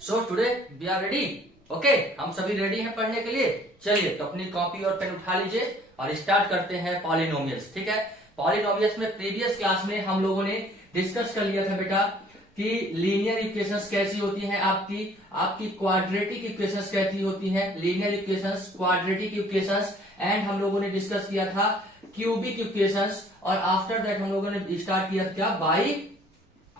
So today we are ready. Okay, हम सभी ready हैं पढ़ने के लिए। चलिए तो अपनी कॉपी और पेन उठा लीजिए और स्टार्ट करते हैं पॉलिनोमियल्स। ठीक है, पॉलिनोमियल्स में प्रीवियस क्लास में हम लोगों ने डिस्कस कर लिया था बेटा कि लीनियर इक्वेशंस कैसी होती हैं, आपकी क्वाड्रेटिक इक्वेशंस कैसी होती हैं, linear equations, quadratic equations, and हम लोगों ने डिस्कस किया था क्यूबिक इक्वेशंस, और आफ्टर दैट हम लोगों ने स्टार्ट किया क्या, by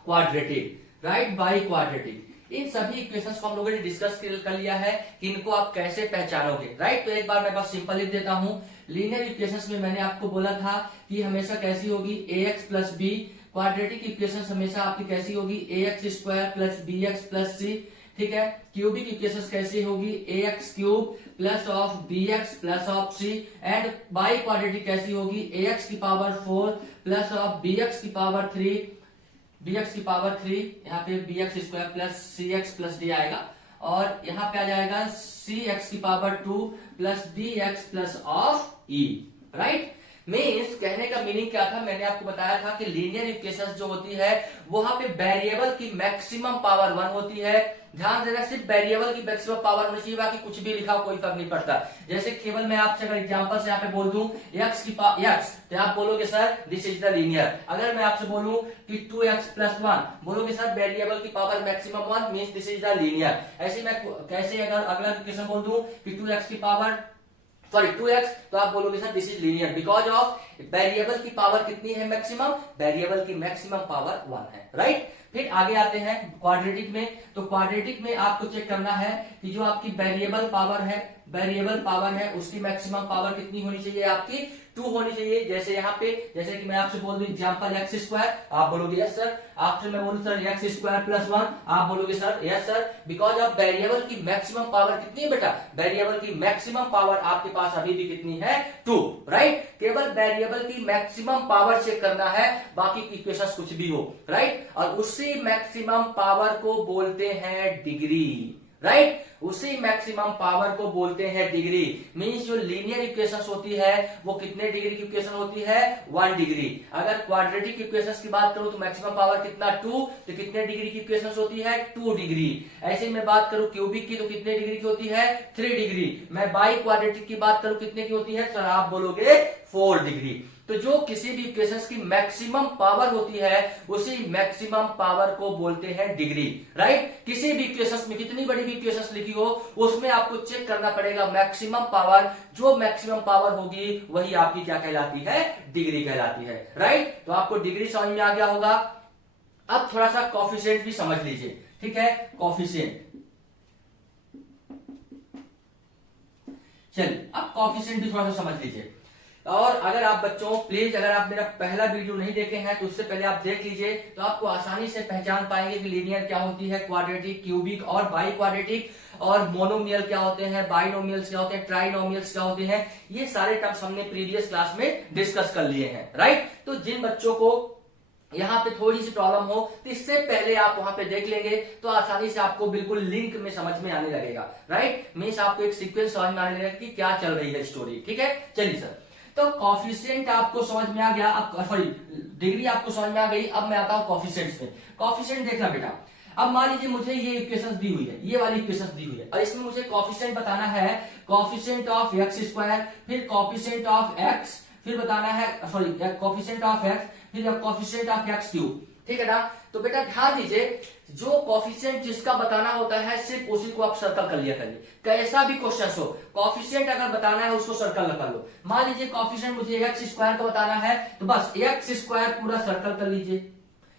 quadratic, right, biquadratic. इन सभी इक्वेशंस को हम लोगों ने डिस्कस कर लिया है कि इनको आप कैसे पहचानोगे, राइट। तो एक बार मैं बस सिंपल लिख देता हूं। लीनियर इक्वेशंस में मैंने आपको बोला था कि हमेशा कैसी होगी, ax plus B. Quadratic equations हमेशा आपकी कैसी होगी, ax square plus bx plus c। ठीक है, क्यूबिक इक्वेशंस कैसी होगी, ax cube plus of bx plus of c। And biquadratic कैसी होगी, ax की पावर 4 प्लस ऑफ bx की पावर 3, bx की पावर 3, यहाँ पे bx square plus cx plus d आएगा, और यहाँ पे आ जाएगा cx की power 2 plus dx plus of e, right. Means कहने का मीनिंग क्या था, मैंने आपको बताया था कि लीनियर इक्वेशंस जो होती है वहां पे वेरिएबल की मैक्सिमम पावर 1 होती है। ध्यान देना, सिर्फ वेरिएबल की मैक्सिमम पावर होनी चाहिए, बाकी कुछ भी लिखा हो कोई फर्क नहीं पड़ता। जैसे केवल मैं आपसे अगर एग्जांपल से यहाँ पे बोल दूं x की x, तो आप बोलोगे sir this is the linear. अगर मैं आपसे बोलूं कि 2x प्लस 1, बोलोगे सर वेरिएबल की power maximum 1 means this is the linear. ऐसे मैं कैसे अगर अगला इक्वेशन बोल दूं कि 2x की पावर 2x, तो आप बोलोगे sir this is linear because of variable की पावर कितनी है मैक्सिमम, वेरिएबल की मैक्सिमम पावर 1 है, राइट। फिर आगे आते हैं क्वाड्रेटिक में। तो क्वाड्रेटिक में आपको चेक करना है कि जो आपकी वेरिएबल पावर है उसकी मैक्सिमम पावर कितनी होनी चाहिए, आपकी 2 होनी चाहिए। जैसे यहाँ पे, जैसे कि मैं आपसे बोल दूं एग्जांपल एक्स स्क्वायर, आप बोलोगे यस सर। आफ्टर मैं बोलूं सर एक्स स्क्वायर प्लस 1, आप बोलोगे sir yes sir, because of variable की मैक्सिमम पावर कितनी है बेटा, वेरिएबल की मैक्सिमम पावर आपके पास अभी भी कितनी है, 2, राइट। केवल वेरिएबल की मैक्सिमम पावर चेक करना है, बाकी की इक्वेशंस कुछ भी हो, राइट। और उसी मैक्सिमम पावर को बोलते हैं डिग्री, राइट। उसी मैक्सिमम पावर को बोलते हैं डिग्री। मींस जो लीनियर इक्वेशंस होती है वो कितने डिग्री की इक्वेशन होती है, 1 डिग्री। अगर क्वाड्रेटिक इक्वेशंस की बात करूं तो मैक्सिमम पावर कितना, 2, तो कितने डिग्री की इक्वेशंस होती है, 2 डिग्री। ऐसे मैं बात करूं क्यूबिक की तो कितने डिग्री की होती है, 3 डिग्री। मैं बाई क्वाड्रेटिक की बात करूं कितने की होती है सर, आप बोलोगे 4 डिग्री। तो जो किसी भी इक्वेशंस की मैक्सिमम पावर होती है उसी मैक्सिमम पावर को बोलते हैं डिग्री, राइट। किसी भी इक्वेशंस में कितनी बड़ी भी इक्वेशंस लिखी हो उसमें आपको चेक करना पड़ेगा मैक्सिमम पावर। जो मैक्सिमम पावर होगी वही आपकी क्या कहलाती है, डिग्री कहलाती है, राइट। तो आपको डिग्री समझ में आ गया होगा। अब थोड़ा सा कोफिशिएंट भी समझ लीजिए, ठीक है, कोफिशिएंट। चलिए अब कोफिशिएंट भी थोड़ा सा समझ लीजिए। और अगर आप बच्चों प्लीज, अगर आप मेरा पहला वीडियो नहीं देखे हैं तो उससे पहले आप देख लीजिए, तो आपको आसानी से पहचान पाएंगे कि लीनियर क्या होती है, क्वाड्रेटिक, क्यूबिक और बाई क्वाड्रेटिक, और मोनोमियल क्या होते हैं, बाइनोमियल्स क्या होते हैं, ट्राइनोमियल्स क्या होते हैं। ये सारे टर्म्स हमने प्रीवियस क्लास में डिस्कस कर लिए हैं, राइट। तो जिन बच्चों को यहाँ पे थोड़ी सी प्रॉब्लम हो तो इससे पहले आप वहां पे देख लेंगे तो आसानी से आपको बिल्कुल लिंक में समझ में आने लगेगा, राइट। मीन्स आपको एक सीक्वेंस समझ में आने लगेगा कि क्या चल रही है स्टोरी, ठीक है। चलिए सर, तो कॉफिशिएंट आपको समझ में आ गया, अब सॉरी डिग्री आपको समझ में आ गई। अब मैं आता हूं कॉफिशिएंट्स में। कॉफिशिएंट देखना बेटा, अब मान लीजिए मुझे ये इक्वेशंस दी हुई है, ये वाली इक्वेशंस दी हुई है, और इसमें मुझे कॉफिशिएंट बताना है, कॉफिशिएंट ऑफ एक्स स्क्वायर, फिर कॉफिशिएंट ऑफ एक्स, फिर बताना है सॉरी कॉफिशिएंट ऑफ एक्स, फिर कॉफिशिएंट ऑफ एक्स क्यूब, ठीक है ना। तो बेटा ध्यान दीजिए, जो कॉफिशिएंट जिसका बताना होता है सिर्फ उसी को आप सर्कल कर लिया करिए। कैसा भी क्वेश्चन हो, कॉफिशिएंट अगर बताना है उसको सर्कल कर लो। मान लीजिए कॉफिशिएंट मुझे एक्स स्क्वायर का बताना है, तो बस एक्स स्क्वायर पूरा सर्कल कर लीजिए,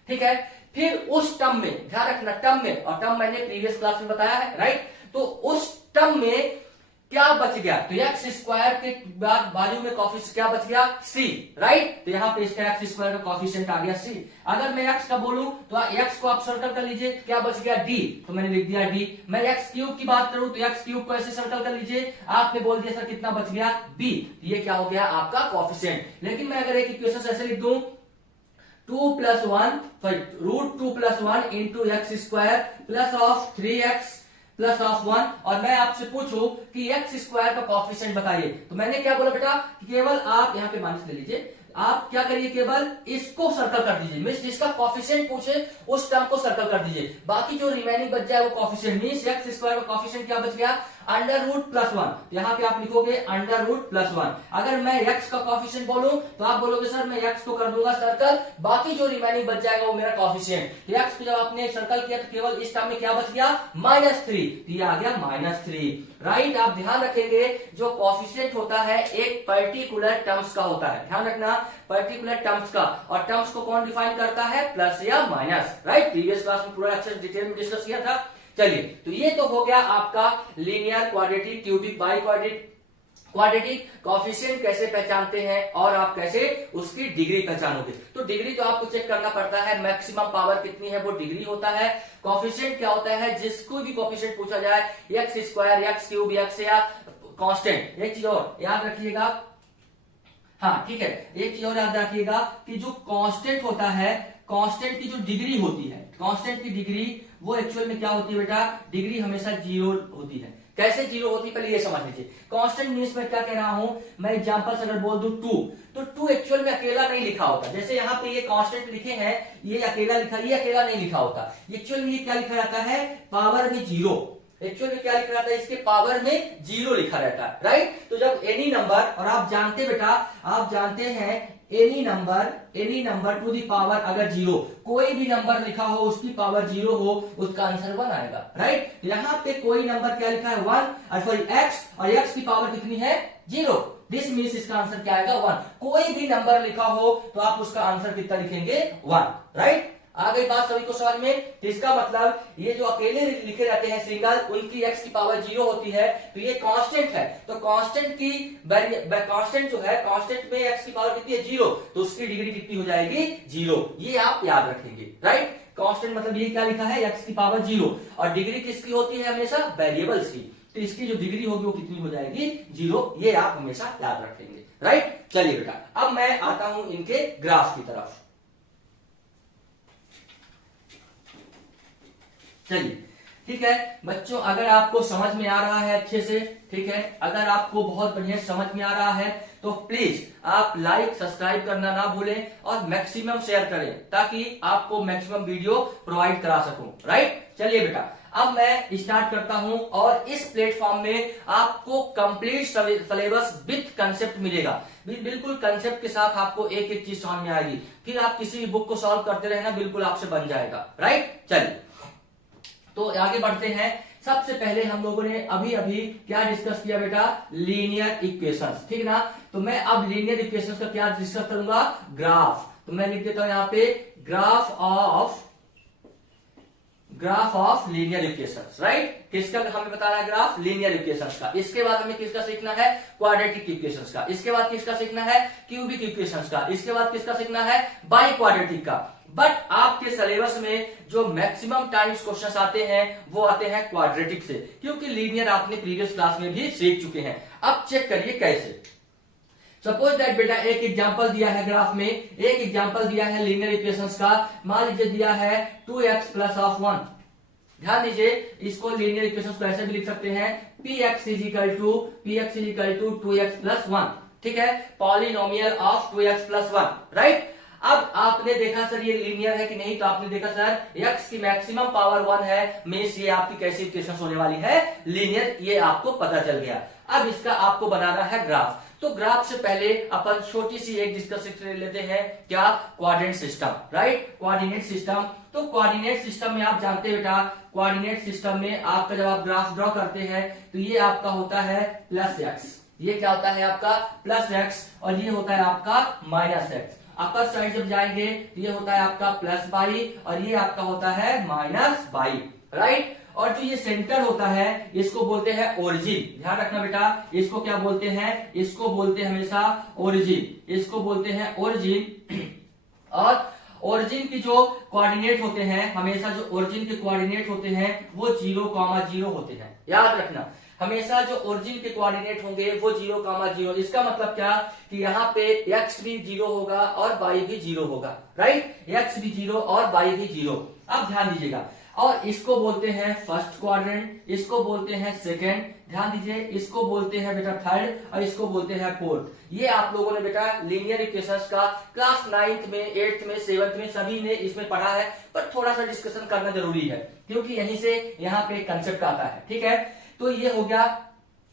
ठीक है। फिर उस टर्म में ध्यान रखना, टर्म में, और टर्म मैंने प्रीवियस क्लास में बताया है, राइट। तो उस टर्म में क्या बच गया, तो एक्स स्क्वायर के बाद बाजू में कॉफिशिएंट क्या बच गया, सी, राइट। तो यहाँ पे इसका एक्स स्क्वायर का कॉफिशिएंट आ गया सी। अगर मैं एक्स का बोलूं तो एक्स को आप सर्कल कर लीजिए, क्या बच गया, डी, तो मैंने लिख दिया डी। मैं एक्स क्यूब की बात करूं तो एक्स क्यूब को ऐसे सर्कल कर लीजिए, आपने बोल दिया सर कितना बच गया, बी। ये क्या हो गया आपका कॉफिशिएंट। लेकिन मैं अगर एक इक्वेशन ऐसे लिख दूं 2 plus 1 sorry √2 plus 1 into x square plus of 3x plus of 1, और मैं आपसे पूछूं कि एक्स स्क्वायर का कॉफिशिएंट बताइए, तो मैंने क्या बोला बेटा कि केवल आप यहाँ पे माइनस ले लीजिए, आप क्या करिए, केवल इसको सर्कल कर दीजिए, मीन्स जिसका कॉफिशिएंट पूछे उस टर्म को सर्कल कर दीजिए, बाकी जो रिमेनिंग बच जाए वो कॉफिशिएंट, मीन्स एक्स स्क्वायर का कॉफिशिएंट क्या बच गया, अंडर रूट प्लस वन। यहाँ पे आप लिखोगे अंडर रूट प्लस वन। अगर मैं x का कॉफिशिएंट बोलूं तो आप बोलोगे सर मैं x को कर दूंगा सर्कल, बाकी जो रिमेनिंग बच जाएगा वो मेरा कॉफिशिएंट। x को जब आपने सर्कल किया तो केवल इस टर्म में क्या बच गया, -3, तो ये आ गया -3, राइट। आप ध्यान रखेंगे जो कॉफिशिएंट होता है एक पर्टिकुलर टर्म्स का होता है, ध्यान रखना, पर्टिकुलर टर्म्स का, और टर्म्स को कौन डिफाइन करता है, प्लस या माइनस, राइट। प्रीवियस क्लास में पूरा अच्छे से डिटेल में डिस्कस किया था। चलिए, तो ये तो हो गया आपका linear, quadratic, cubic, by quadratic coefficient कैसे पहचानते हैं और आप कैसे उसकी डिग्री पहचानोगे। तो डिग्री तो आपको चेक करना पड़ता है, मैक्सिमम पावर कितनी है वो डिग्री होता है। कॉफिशिएंट क्या होता है, जिसको भी कॉफिशिएंट पूछा जाए, x square, x cube, x या कांस्टेंट। एक चीज और याद रखिएगा, हाँ ठीक है, एक चीज और याद रखिएगा कि जो कांस्टेंट होता है, कांस्टेंट की जो डिग्री होती है, कांस्टेंट की डिग्री वो एक्चुअल में क्या होती है बेटा, डिग्री हमेशा 0 होती है। कैसे 0 होती है पहले ये समझ लीजिए। कांस्टेंट मींस मैं क्या कह रहा हूं, मैं एग्जांपल अगर बोल दूं 2, तो 2 एक्चुअल में अकेला नहीं लिखा होता। जैसे यहाँ पे ये कांस्टेंट लिखे हैं, ये अकेला लिखा, ये अकेला नहीं लिखा होता। एक्चुअल में ये क्या लिखा रहता है, पावर में 0। एक्चुअल में क्या लिखा रहता है, इसके पावर में 0 लिखा रहता है, राइट। तो जब एनी नंबर, और आप जानते बेटा, आप जानते हैं any number to the power अगर 0, कोई भी नंबर लिखा हो उसकी पावर 0 हो, उसका आंसर 1 आएगा, राइट। यहाँ पे कोई नंबर क्या लिखा है, 1, सॉरी x, और x की पावर कितनी है, 0। दिस मीन्स इसका आंसर क्या आएगा, 1। कोई भी नंबर लिखा हो तो आप उसका आंसर कितना लिखेंगे, 1, राइट। आ गई बात सभी को समझ में। तो इसका मतलब ये जो अकेले लिखे रहते हैं सिंगल, उनकी x की पावर 0 होती है, तो ये कांस्टेंट है। तो कांस्टेंट की कांस्टेंट जो है, कांस्टेंट में x की पावर कितनी है, 0, तो उसकी डिग्री कितनी हो जाएगी, 0। ये आप याद रखेंगे, राइट। कांस्टेंट मतलब ये क्या लिखा है, x की पावर 0, और डिग्री किसकी होती है, हमेशा वेरिएबल्स की, तो इसकी जो डिग्री होगी वो कितनी हो जाएगी, 0। ये आप हमेशा याद रखेंगे, राइट। चलिए बेटा, अब मैं आता हूं इनके ग्राफ की तरफ। चलिए, ठीक है बच्चों, अगर आपको समझ में आ रहा है अच्छे से, ठीक है, अगर आपको बहुत बढ़िया समझ में आ रहा है तो प्लीज आप लाइक सब्सक्राइब करना ना भूलें और मैक्सिमम शेयर करें, ताकि आपको मैक्सिमम वीडियो प्रोवाइड करा सकूं, राइट। चलिए बेटा, अब मैं स्टार्ट करता हूं, और इस प्लेटफॉर्म में आपको कंप्लीट सिलेबस विथ कंसेप्ट मिलेगा। बिल्कुल कंसेप्ट के साथ आपको एक एक चीज समझ में आएगी, फिर आप किसी भी बुक को सॉल्व करते रहना, बिल्कुल आपसे बन जाएगा, राइट। चलिए, तो आगे बढ़ते हैं। सबसे पहले हम लोगों ने अभी अभी क्या डिस्कस किया बेटा, लीनियर इक्वेशंस, ठीक ना। तो मैं अब लीनियर इक्वेशंस का क्या डिस्कस करूंगा, ग्राफ। तो मैं लिख देता हूं यहाँ पे graph of linear equations, right. किसका हमें बता रहा है, ग्राफ लीनियर इक्वेशंस का। इसके बाद हमें किसका सीखना है, क्वाड्रेटिक इक्वेशंस का। इसके बाद किसका सीखना है, क्यूबिक इक्वेशंस का। इसके बाद किसका सीखना है, बाई क्वाड्रेटिक का। बट आपके सिलेबस में जो मैक्सिमम टाइम्स क्वेश्चंस आते हैं वो आते हैं क्वाड्रेटिक से, क्योंकि लीनियर आपने प्रीवियस क्लास में भी सीख चुके हैं। अब चेक करिए कैसे। सपोज दैट बेटा एक एग्जांपल दिया है ग्राफ में, एक एग्जांपल दिया है लीनियर इक्वेशंस का। मान लीजिए दिया है 2x प्लस ऑफ 1। ध्यान दीजिए, इसको लीनियर इक्वेशंस को ऐसे भी लिख सकते हैं, px is equal to 2x plus 1, ठीक है, polynomial of 2x plus 1, right. अब आपने देखा सर ये लीनियर है कि नहीं, तो आपने देखा सर x की मैक्सिमम पावर 1 है, मींस ये आपकी कैसी इक्वेशन होने वाली है, लीनियर, ये आपको पता चल गया। अब इसका आपको बनाना है ग्राफ। तो ग्राफ से पहले अपन छोटी सी एक डिस्कस लेते हैं, क्या, coordinate system, right, coordinate system. तो कोऑर्डिनेट सिस्टम में आप जानते हैं बेटा, कोऑर्डिनेट सिस्टम में आपका जब आप ग्राफ ड्रॉ करते हैं तो ये आपका होता है प्लस x, ये क्या होता है आपका प्लस x, और ये होता है आपका माइनस x। अपर साइड जब जाएंगे तो ये होता है आपका प्लस बाई, और ये आपका होता है माइनस बाई, राइट। और जो ये सेंटर होता है इसको बोलते हैं ओरिजिन। ध्यान रखना बेटा, इसको क्या बोलते हैं, इसको बोलते हैं हमेशा ओरिजिन, इसको बोलते हैं ओरिजिन। और ओरिजिन की जो कोऑर्डिनेट होते हैं, हमेशा जो ओरिजिन के कोऑर्डिनेट होते हैं वो 0,0 होते हैं। याद रखना, हमेशा जो ओरिजिन के कोऑर्डिनेट होंगे वो 0,0। इसका मतलब क्या, कि यहाँ पे x भी 0 होगा और y भी 0 होगा, राइट। x भी 0 और y भी 0। अब ध्यान दीजिएगा, और इसको बोलते हैं फर्स्ट क्वाड्रेंट, इसको बोलते हैं सेकेंड, ध्यान दीजिए, इसको बोलते हैं बेटा थर्ड और इसको बोलते हैं फोर्थ। ये आप लोगों ने बेटा लीनियर इक्वेशंस का क्लास 9th में, 8th में, 7th में सभी ने इसमें पढ़ा है, पर थोड़ा सा डिस्कशन करना जरूरी है क्योंकि यहीं से यहाँ पे कंसेप्ट आता है। ठीक है, तो ये हो गया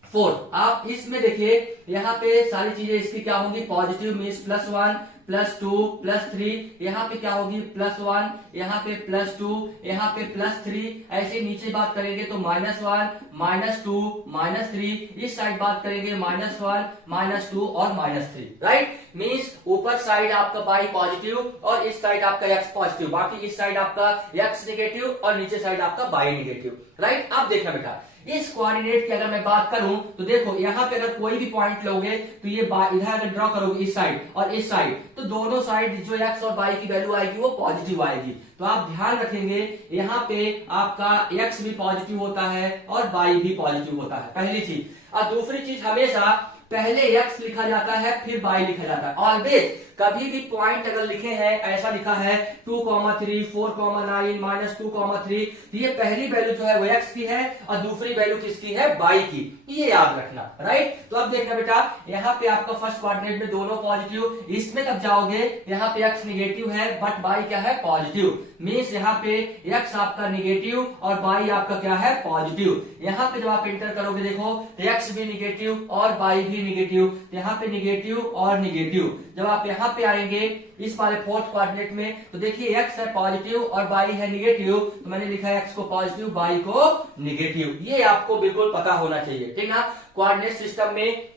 फोर्थ। आप इसमें देखिए यहाँ पे सारी चीजें इसकी क्या होंगी, पॉजिटिव मीन्स +1 +2 +3, यहाँ पे क्या होगी +1, यहाँ पे +2, यहाँ पे +3, ऐसे नीचे बात करेंगे तो -1 -2 -3, इस साइड बात करेंगे -1 -2 और -3, राइट। मीन्स ऊपर साइड आपका y पॉजिटिव और इस साइड आपका x पॉजिटिव, बाकी इस साइड आपका x नेगेटिव और नीचे साइड आपका y नेगेटिव, राइट। अब देखना बेटा इस कोऑर्डिनेट की अगर मैं बात करूं तो देखो यहाँ पे अगर कोई भी पॉइंट लोगे तो ये इधर अगर ड्रॉ करोगे इस साइड और इस साइड, तो दोनों साइड जो x और y की वैल्यू आएगी वो पॉजिटिव आएगी। तो आप ध्यान रखेंगे यहाँ पे आपका x भी पॉजिटिव होता है और y भी पॉजिटिव होता है, पहली चीज। और दूसरी चीज, हमेशा पहले x लिखा जाता है फिर y लिखा जाता है। ऑलवेज कभी भी पॉइंट अगर लिखे हैं, ऐसा लिखा है 2, 3, 4, 9 -2, 3, तो ये पहली वैल्यू जो है वो x की है और दूसरी वैल्यू किसकी है, y की, ये याद रखना, राइट। तो अब देखना बेटा यहाँ पे आपका फर्स्ट क्वाड्रेंट में दोनों पॉजिटिव, इसमें तब जाओगे यहाँ पे x निगेटिव है बट y क्या है, पॉजिटिव। मीन्स यहाँ पे x आपका निगेटिव और y आपका क्या है, पॉजिटिव। यहाँ पे जब आप एंटर करोगे देखो तो x भी निगेटिव और y भी निगेटिव, यहाँ पे निगेटिव और निगेटिव। जब आप यहाँ पे आएंगे इस वाले फोर्थ क्वाड्रेंट में तो देखिए x है पॉजिटिव और y है निगेटिव, तो मैंने लिखा है x को पॉजिटिव y को निगेटिव। ये आपको बिल्कुल पता होना चाहिए, ठीक ना। कोऑर्डिनेट सिस्टम में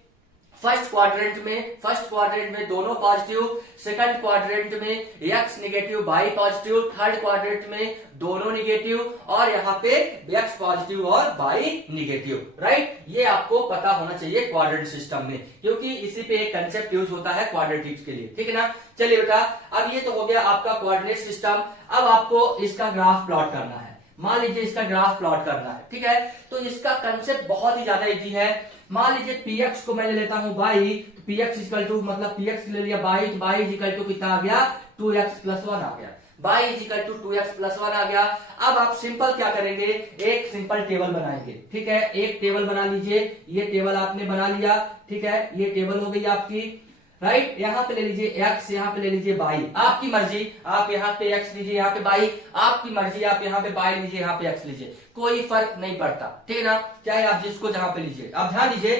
फर्स्ट क्वाड्रेंट में दोनों पॉजिटिव, सेकंड क्वाड्रेंट में x negative y positive, third quadrant में दोनों निगेटिव और यहाँ पे x पॉजिटिव और y निगेटिव, राइट। ये आपको पता होना चाहिए क्वाड्रेंट सिस्टम में, क्योंकि इसी पे एक कंसेप्ट यूज होता है क्वाड्रेटिक्स के लिए, ठीक है ना। चलिए बेटा अब ये तो हो गया आपका कोऑर्डिनेट सिस्टम। अब आपको इसका ग्राफ प्लॉट करना है। मान लीजिए इसका ग्राफ प्लॉट करना है, ठीक है। तो इसका कंसेप्ट बहुत ही ज्यादा इजी है। मान लीजिए px को मैं ले लेता हूं y, तो px इक्वल टू, मतलब px ले लिया y, तो y इक्वल टू कितना आ गया, 2x + 1 आ गया, y इक्वल टू 2x + 1 आ गया। अब आप सिंपल क्या करेंगे, एक सिंपल टेबल बनाएंगे, ठीक है। एक टेबल बना लीजिए, ये टेबल आपने बना लिया, ठीक है, ये टेबल हो गई आपकी, राइट। यहाँ पे ले लीजिए x, यहाँ पे ले लीजिए y, आपकी मर्जी, आप यहाँ पे x लीजिए, यहाँ पे y, आपकी मर्जी, आप यहाँ पे y लीजिए, यहाँ पे x लीजिए, कोई फर्क नहीं पड़ता, ठीक है ना। चाहे आप जिसको जहां पे लीजिए। अब ध्यान दीजिए,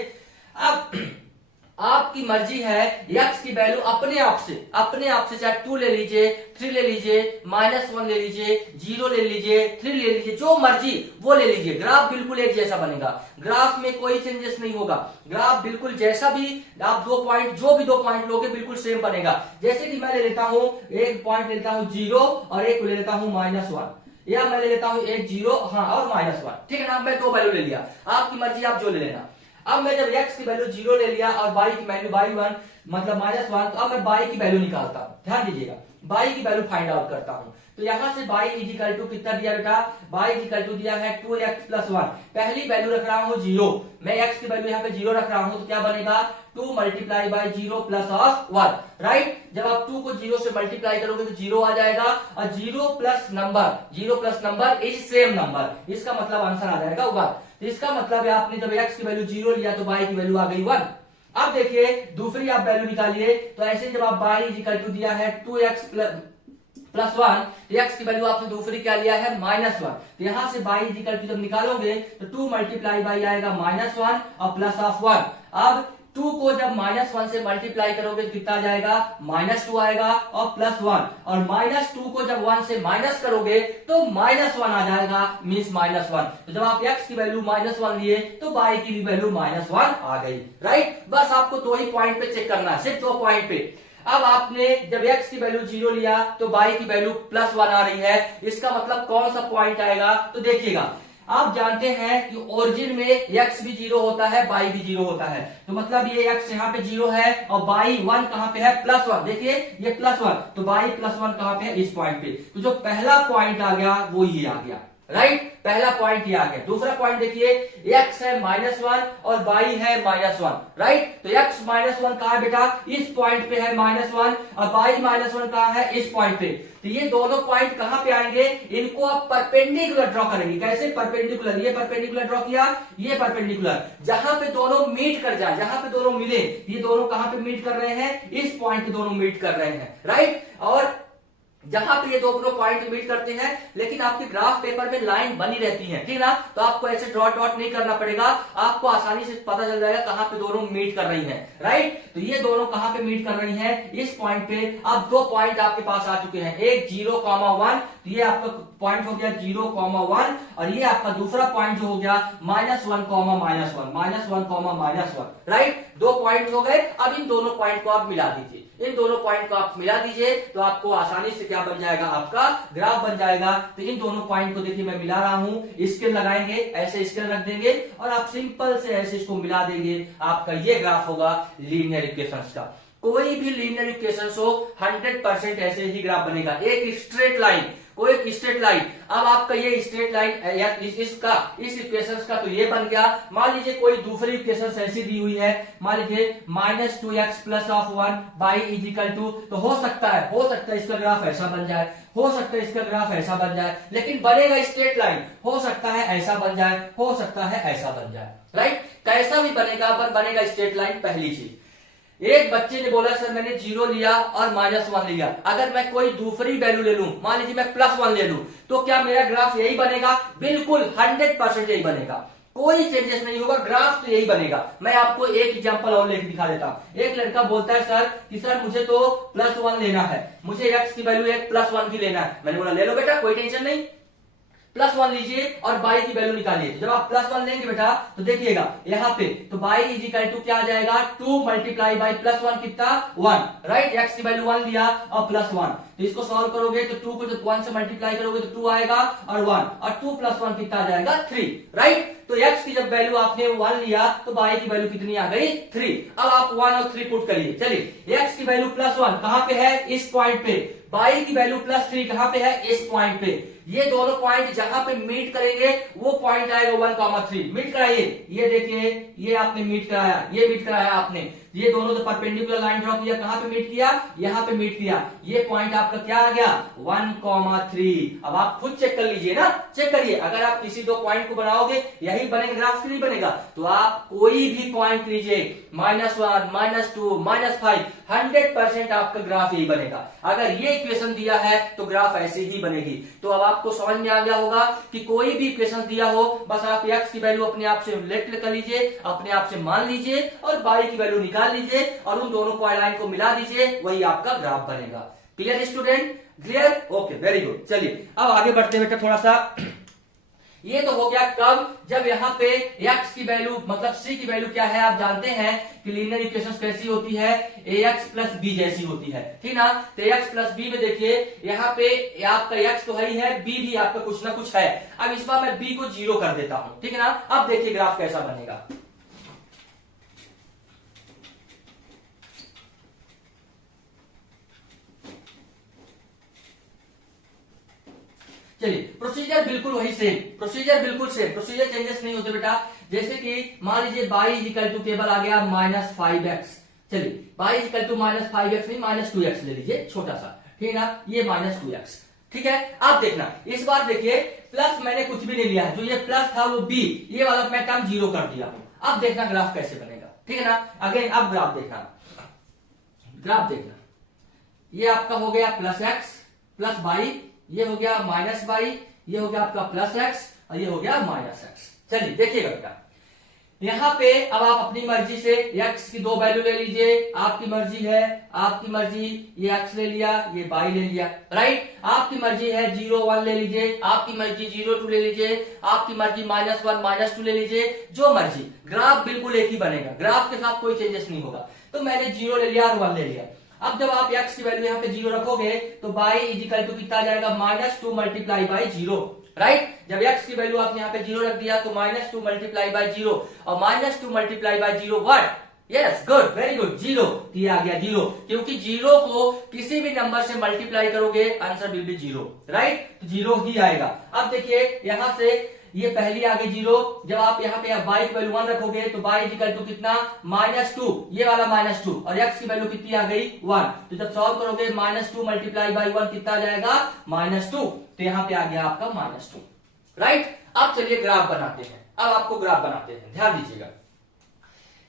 अब आपकी मर्जी है, x की वैल्यू अपने आप से चाहे 2 ले लीजिए, 3 ले लीजिए, -1 ले लीजिए, 0 ले लीजिए, 3 ले लीजिए, जो मर्जी वो ले लीजिए। ग्राफ बिल्कुल एक जैसा बनेगा, ग्राफ में कोई चेंजेस नहीं होगा। ग्राफ बिल्कुल जैसा भी आप जो भी दो पॉइंट लोगे बिल्कुल सेम बनेगा। जैसे कि मैं ले लेता हूं, एक पॉइंट लेता हूं 0 और एक ले लेता हूं -1, या मैं ले लेता हूं एक 0 हाँ और -1, ठीक है ना। मैं 2 वैल्यू ले लिया, आपकी मर्जी, आप जो ले लेना। अब मैं जब x की वैल्यू 0 ले लिया और y की वैल्यू y1 मतलब -1, तो अब मैं y की वैल्यू निकालता हूं, ध्यान दीजिएगा, y की वैल्यू फाइंड आउट करता हूं। तो यहां से y इक्वल टू कितना दिया बेटा, y इक्वल टू दिया है 2x + 1, पहली वैल्यू रख रहा हूं 0, मैं x की वैल्यू यहाँ पे 0 रख रहा हूं, तो क्या बनेगा 2 × 0 + 1, राइट। जब आप 2 को 0 से मल्टीप्लाई करोगे तो 0 आ जाएगा और 0 plus number is same number, इसका मतलब आंसर आ जाएगा 1। तो इसका मतलब है आपने जब x की वैल्यू 0 लिया तो y की वैल्यू आ गई 1। अब देखिए दूसरी आप वैल्यू निकालिए, तो ऐसे जब आप y इक्वल टू दिया है 2x + 1, तो x की वैल्यू आपने दूसरी क्या लिया है -1, तो यहां से y इक्वल टू जब निकालोगे तो 2 × आएगा -1 और +1। अब 2 को जब -1 से मल्टीप्लाई करोगे तो कितना आ जाएगा, -2 आएगा और +1, और -2 को जब 1 से माइनस करोगे तो -1 आ जाएगा, मीन्स -1। तो जब आप x की वैल्यू -1 लिए तो y की भी वैल्यू -1 आ गई, राइट। बस आपको 2 ही पॉइंट पे चेक करना है, सिर्फ 2 पॉइंट पे। अब आपने जब x की वैल्यू 0 लिया तो y की वैल्यू +1 आ रही है, इसका मतलब कौन सा पॉइंट आएगा, तो देखिएगा आप जानते हैं कि ओरिजिन में x भी 0 होता है, y भी 0 होता है, तो मतलब ये x यहाँ पे 0 है और y 1 कहाँ पे है, +1, देखिए ये +1, तो y +1 कहाँ पे है, इस पॉइंट पे। तो जो पहला पॉइंट आ गया वो ये आ गया, राइट, पहला पॉइंट ये आ गया। दूसरा पॉइंट देखिए, x है -1 और y है -1, राइट। तो x -1 कहा है बेटा, इस पॉइंट पे है -1 और y -1 कहा है इस पॉइंट पे। तो ये दोनों पॉइंट कहां पे आएंगे, इनको आप परपेंडिकुलर ड्रॉ करेंगे। कैसे परपेंडिकुलर, ये परपेंडिकुलर ड्रॉ किया, ये परपेंडिकुलर, जहां पे दोनों मीट कर जाए, जहां पे दोनों मिले, ये दोनों कहां पे मीट कर रहे हैं, इस पॉइंट पे दोनों मीट कर रहे हैं, राइट। और जहां पे ये दोनों पॉइंट मीट करते हैं, लेकिन आपके ग्राफ पेपर में लाइन बनी रहती है, ठीक ना, तो आपको ऐसे डॉट डॉट नहीं करना पड़ेगा, आपको आसानी से पता चल जाएगा कहां पे दोनों मीट कर रही हैं, राइट। तो ये दोनों कहां पे मीट कर रही हैं, इस पॉइंट पे। अब दो पॉइंट आपके पास आ चुके हैं, एक 0,1, तो ये आपका पॉइंट हो गया 0,1 और ये आपका दूसरा पॉइंट जो हो गया -1,-1, राइट। दो पॉइंट हो गए। अब इन दोनों पॉइंट को आप मिला दीजिए, इन दोनों पॉइंट को आप मिला दीजिए, तो आपको आसानी से क्या बन जाएगा, आपका ग्राफ बन जाएगा। तो इन दोनों पॉइंट को देखिए मैं मिला रहा हूं, स्केल लगाएंगे, ऐसे स्केल रख देंगे और आप सिंपल से ऐसे इसको मिला देंगे, आपका ये ग्राफ होगा लीनियर इक्वेशंस का। कोई भी लीनियर इक्वेशंस हो 100% ऐसे ही ग्राफ बनेगा, एक स्ट्रेट लाइन, कोई एक स्ट्रेट लाइन। अब आपका ये स्ट्रेट लाइन या इसका, इस इक्वेशंस का तो ये बन गया। मान लीजिए कोई दूसरी इक्वेशंस ऐसी दी हुई है, मान लीजिए -2x + 1 y = तो हो सकता है इसका ग्राफ ऐसा बन जाए, हो सकता है इसका ग्राफ ऐसा बन जाए, लेकिन बनेगा स्ट्रेट लाइन। हो सकता है ऐसा बन जाए, हो सकता है ऐसा बन जाए, राइट। कैसा भी बनेगा पर बनेगा स्ट्रेट लाइन, पहली चीज। एक बच्चे ने बोला सर मैंने 0 लिया और -1 लिया, अगर मैं कोई दूसरी वैल्यू ले लूं, मान लीजिए मैं +1 ले लूं, तो क्या मेरा ग्राफ यही बनेगा? बिल्कुल 100% यही बनेगा, कोई चेंजेस नहीं होगा, ग्राफ तो यही बनेगा। मैं आपको एक एग्जांपल और लेके दिखा देता हूं। एक लड़का बोलता है सर कि सर मुझे तो +1 लेना है, मुझे x की वैल्यू एक +1 की लेना है। मैंने बोला ले लो बेटा, कोई टेंशन नहीं, +1 लीजिए और y की वैल्यू निकालिए। जब आप +1 लेंगे बेटा तो देखिएगा यहाँ पे, तो y = क्या आ जाएगा, 2 × +1 कितना 1, राइट। x की वैल्यू 1 लिया और +1, तो इसको सॉल्व करोगे तो 2 को जब 1 से मल्टीप्लाई करोगे तो 2 आएगा और 1, और 2 + 1 कितना आ जाएगा 3, राइट। तो x की जब वैल्यू आपने 1 लिया तो y की वैल्यू कितनी आ गई 3। अब आप 1 और 3 पुट करिए। चलिए x की वैल्यू +1 कहां पे है, इस पॉइंट पे, y की वैल्यू +3 कहां पे है, इस पॉइंट पे। ये दोनों पॉइंट जहां पे मीट करेंगे वो पॉइंट आएगा 1,3। मीट कराइए, ये देखिए, ये आपने मीट कराया, ये मीट कराया आपने, ये दोनों तो परपेंडिकुलर लाइन ड्रॉ किया, कहां पे मीट किया, यहां पे मीट किया। ये पॉइंट आपका क्या आ गया 1,3। अब आप खुद चेक कर लीजिए ना, चेक करिए, अगर आप किसी दो पॉइंट को बनाओगे यही बनेगा ग्राफ, नहीं बनेगा। तो आप कोई भी पॉइंट लीजिए, -1, -2, -5, 100% आपका ग्राफ यही बनेगा। अगर ये इक्वेशन दिया है तो ग्राफ ऐसे ही बनेगी। तो अब आपको समझ में आ गया होगा कि कोई भी इक्वेशन दिया हो, बस आप x की वैल्यू अपने आप से लेट कर लीजिए, अपने आप से मान लीजिए और y की वैल्यू निकाल लीजिए और उन दोनों पॉइंट लाइन को मिला दीजिए, वही आपका ग्राफ बनेगा। Clear student, clear, okay, very good. चलिए अब आगे बढ़ते हैं बेटा थोड़ा सा। ये तो हो गया कब, जब यहाँ पे x की वैल्यू मतलब c की वैल्यू क्या है, आप जानते हैं कि लीनियर इक्वेशंस कैसी होती है, ax + b जैसी होती है, ठीक ना। तो ax + b में देखिए यहाँ पे आपका x तो है ही है, b भी आपका कुछ ना कुछ है। अब इस बार मैं b को 0 कर देता हूं, ठीक है ना। अब देखिए ग्राफ कैसा बनेगा। चलिए प्रोसीजर बिल्कुल वही सेम, प्रोसीजर बिल्कुल सेम, प्रोसीजर चेंजेस नहीं होते बेटा। जैसे कि मान लीजिए y = केवल आ गया -5x। चलिए y = -5x नहीं, -2x ले लीजिए, छोटा सा, ठीक है ना, ये -2x, ठीक है। अब देखना इस बार देखिए, प्लस मैंने कुछ भी नहीं लिया है, जो ये प्लस था वो b, ये वाला मैं टर्म 0 कर दिया हूं। अब देखना ग्राफ कैसे बनेगा, ठीक है ना। अगेन अब ग्राफ देखना, ग्राफ देखना, ये आपका हो गया +x + y, ये हो गया -y, ये हो गया आपका +x और ये हो गया -x। चलिए देखिएगा बेटा, यहां पे अब आप अपनी मर्जी से x की दो वैल्यू ले लीजिए, आपकी मर्जी है, आपकी मर्जी, ये x ले लिया, ये y ले लिया, राइट। आपकी मर्जी है 0, 1 ले लीजिए, आपकी मर्जी 0, 2 ले लीजिए, आपकी मर्जी -1, -2 ले लीजिए, जो मर्जी। ग्राफ बिल्कुल एक ही बनेगा, ग्राफ के साथ कोई चेंजेस नहीं होगा। तो मैंने 0 ले लिया और 1 ले लिया। अब जब आप x की वैल्यू यहाँ पे 0 रखोगे तो y = कितना आ जाएगा, -2 × 0, राइट। जब x की वैल्यू आपने यहाँ पे 0 रख दिया तो -2 × 0 और -2 × 0 what, yes, good, very good, 0। ये आ गया 0, क्योंकि 0 को किसी भी नंबर से मल्टीप्लाई करोगे आंसर विल बी 0, राइट? तो 0 ही आएगा। अब देखिए यहां से ये पहली आ गई 0, जब आप यहाँ पे y की वैल्यू 1 रखोगे तो y इक्वल टू कितना, -2, ये वाला -2, और x की वैल्यू कितनी आ गई 1, तो जब सॉल्व करोगे -2 मल्टीप्लाई बाई 1 कितना आ जाएगा, -2, तो यहाँ पे आ गया आपका -2, राइट? अब चलिए ग्राफ बनाते हैं। अब आपको ग्राफ बनाते हैं, ध्यान दीजिएगा।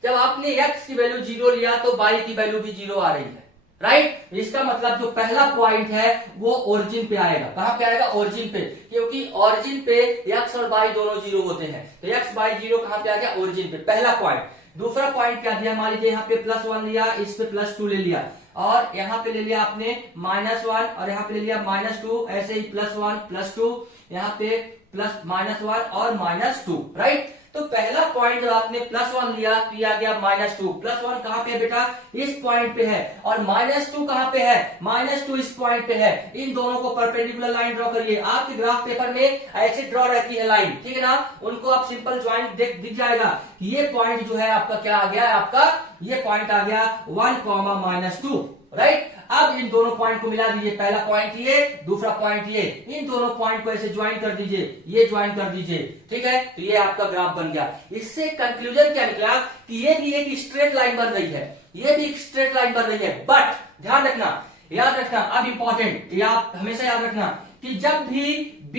जब आपने x की वैल्यू 0 लिया तो y की वैल्यू भी 0 आ रही है, राइट? इसका मतलब जो पहला पॉइंट है वो ओरिजिन पे आएगा। कहां पे आएगा, ओरिजिन पे, क्योंकि ओरिजिन पे x और y दोनों 0 होते हैं, तो x y 0 कहां पे आ गया, ओरिजिन पे, पहला पॉइंट। दूसरा पॉइंट क्या दिया, मान लीजिए यहाँ पे +1 लिया, इस पे +2 ले लिया, और यहाँ पे ले लिया आपने -1, और यहाँ पे ले लिया -2, ऐसे ही +1 +2, यहाँ पे +1 और -2, राइट? तो पहला पॉइंट जब आपने +1 लिया तो ये आ गया -2, +1 कहां पे है बेटा, इस पॉइंट पे है, और -2 कहां पे है, -2 इस पॉइंट पे है। इन दोनों को परपेंडिकुलर लाइन ड्रॉ करिए। आपके ग्राफ पेपर में ऐसे ड्रॉ रहती है लाइन, ठीक है ना? उनको आप सिंपल ज्वाइंट दिख जाएगा। ये पॉइंट जो है आपका क्या आ गया, आपका ये पॉइंट आ गया 1, -2, राइट? अब इन दोनों पॉइंट को मिला दीजिए, पहला पॉइंट ये, दूसरा पॉइंट ये, इन दोनों पॉइंट को ऐसे ज्वाइन कर दीजिए, ये ज्वाइन कर दीजिए, ठीक है? तो ये आपका ग्राफ बन गया। इससे कंक्लूजन क्या निकला कि ये भी एक स्ट्रेट लाइन बन रही है, ये भी एक स्ट्रेट लाइन बन रही है। बट ध्यान रखना, याद रखना, अब इंपॉर्टेंट, ये आप हमेशा याद रखना कि जब भी b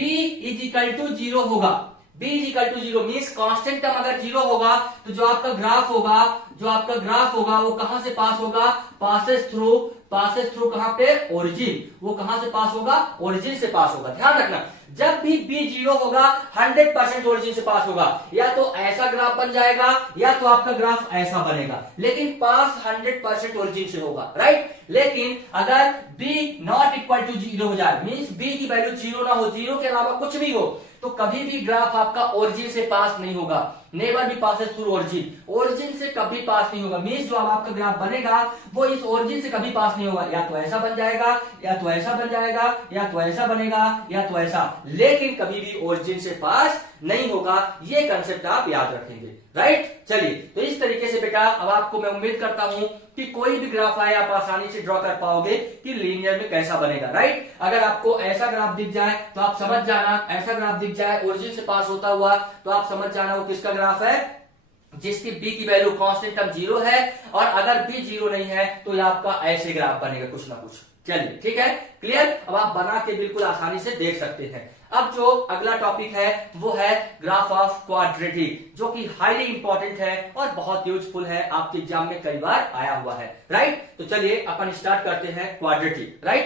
= 0 होगा, b = 0 मीन्स कांस्टेंट टर्म अगर 0 होगा, तो जो आपका ग्राफ होगा वो कहां से पास होगा, पासेस थ्रू कहां पे, ओरिजिन। वो कहां से पास होगा, ओरिजिन से पास होगा। ध्यान रखना, जब भी b 0 होगा 100% ओरिजिन से पास होगा। या तो ऐसा ग्राफ बन जाएगा, या तो आपका ग्राफ ऐसा बनेगा, लेकिन पास 100% ओरिजिन से होगा, राइट? लेकिन अगर b ≠ 0 हो जाए, मीन्स b की वैल्यू 0 ना हो, 0 के अलावा कुछ भी हो, तो कभी भी ग्राफ आपका ओरिजिन से पास नहीं होगा। नेवर भी पासेस थ्रू ओरिजिन, ओरिजिन से कभी पास नहीं होगा। मीन्स जो आपका ग्राफ बनेगा वो इस ओरिजिन से कभी पास नहीं होगा। या तो ऐसा बन जाएगा, या तो ऐसा बन जाएगा, या तो ऐसा बनेगा, या तो ऐसा, लेकिन कभी भी ओरिजिन से पास नहीं होगा। ये कंसेप्ट आप याद रखेंगे, राइट? चलिए, तो इस तरीके से बेटा अब आपको मैं उम्मीद करता हूं कि कोई भी ग्राफ आए आप आसानी से ड्रॉ कर पाओगे कि लीनियर में कैसा बनेगा, राइट? अगर आपको ऐसा ग्राफ दिख जाए तो आप समझ जाना, ऐसा ग्राफ दिख जाए ओरिजिन से पास होता हुआ, तो आप समझ जाना वो किसका ग्राफ है, जिसकी b की वैल्यू कांस्टेंट टर्म 0 है। और अगर b 0 नहीं है तो ये आपका ऐसे ग्राफ बनेगा कुछ ना कुछ। चलिए, ठीक है, क्लियर? अब आप बना के बिल्कुल आसानी से देख सकते हैं। अब जो अगला टॉपिक है वो है ग्राफ ऑफ क्वाड्रेटिक, जो कि हाईली इंपॉर्टेंट है और बहुत यूजफुल है, आपके एग्जाम में कई बार आया हुआ है, राइट? तो चलिए अपन स्टार्ट करते हैं क्वाड्रेटिक, राइट?